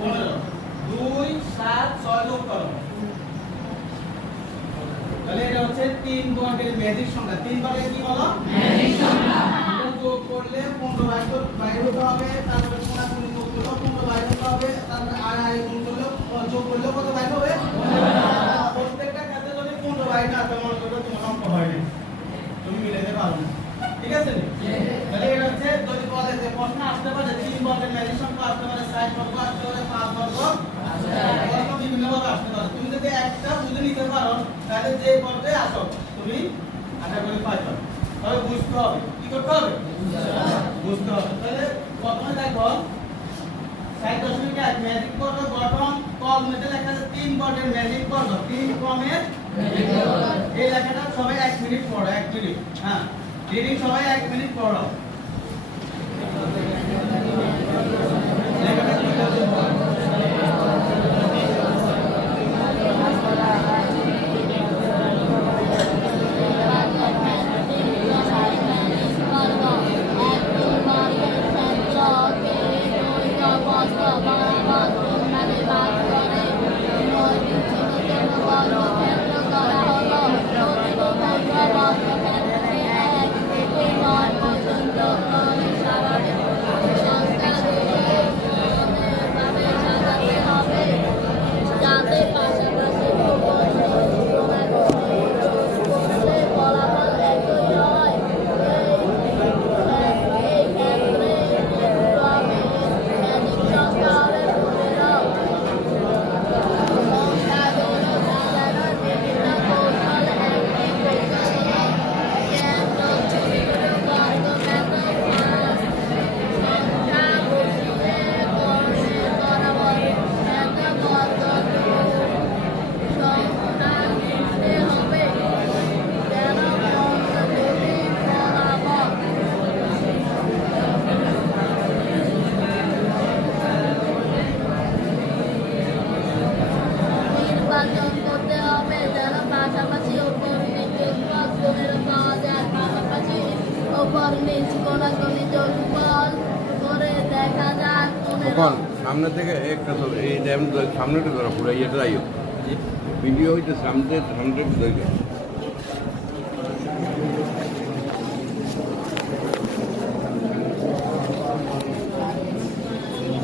15 2 7 6 যোগ করো তাহলে এটা হচ্ছে 3 বর্গের ম্যাজিক সংখ্যা 3 বর্গের কি বলো ম্যাজিক সংখ্যা এটা যোগ করলে 15 বাইরে হতে হবে তারপরে কোনাকুনি যোগ করলে 15 বাইরে হতে হবে তারপরে আর গুণ করলে যোগ করলে কত বাইরে হবে 15 প্রত্যেকটা ক্ষেত্রে যদি 15 বাইরে না হয় মনে করো তোমার অঙ্ক হয় না তুমি মিলাতে পারবে না ঠিক আছে তাহলে এটা হচ্ছে যদি বলে যে প্রশ্ন আসতে পারে 3 বর্গের ম্যাজিক সংখ্যা আসতে পারে 60 বর্গ আসতে পারে 5 বর্গ প্রশ্ন বিভিন্ন ভাবে আসতে পারে তুমি যদি একটা বুঝে নিতে পারো তাহলে যে বর্গে আসো তুমি আশা করি পাইবে তবে বুঝতে হবে কি করতে হবে বুঝতে হবে তাহলে প্রথমে দেখো 60.1 ম্যাজিক বর্গ গঠন কম মধ্যে লেখা আছে 3 বর্গের ম্যাজিক বর্গ 3 ক্রমের ম্যাজিক বর্গ এই লেখাটা সবাই 1 মিনিট পড়ো 1 মিনিট হ্যাঁ রিডিং সবাই 1 মিনিট পড়ো লেখাটা কি বলছো সামনে থেকে একটা এই ড্যাম সামনেটা ধরো পুরো ইয়েটা যাইও ভিডিও হইতে সামনে সামনে